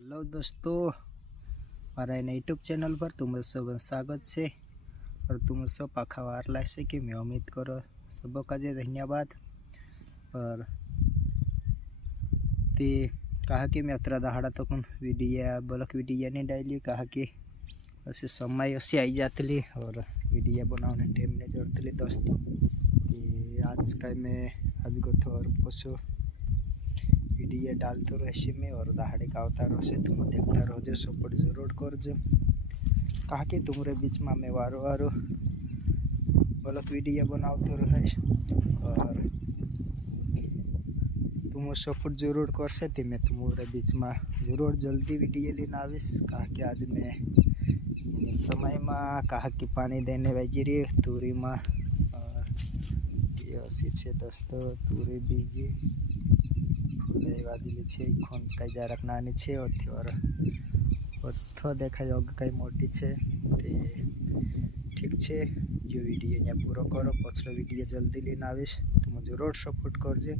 Hello दोस्तों, मारा YouTube channel पर तुम सब स्वागत है। और तुम सब आखा वार लासे कि मैं उम्मीद करो सब का धन्यवाद। और ते कहा कि मैं अतरा दहाड़ा तक वीडियो बलक वीडियो नहीं डाली, कहा कि ऐसे समय ऐसे आई जाती और वीडियो बनाने टाइम नहीं जोड़ती दोस्तों कि आज का मैं आज गो और पशु वीडियो डालते रहे में और दहाड़े का आवता रहे तुम देखता रहो, सपोर्ट जरूर करजो। कहा कि तुम्हारे बीच में मैं वारो वारो बलक वीडियो बनाते रहे और तुम सपोर्ट जरूर कर से मैं तुम्हारे बीच में जरूर जल्दी वीडियो लेना आवीश। कहा कि आज मैं समय में कहा कि पानी देने बाजी रही तुरी में और ये असी है दोस्तों, तुरी बीजी वाजली है खून कई જરાક નાની છે और ઓથો દેખાય અગ કઈ મોટી છે તે ઠીક છે। જો વિડીયો અહીંયા પૂરો કરો, પાછલો વિડીયો જલ્દી લઈને આવીશ, તમે જરૂર સપોર્ટ કરજો।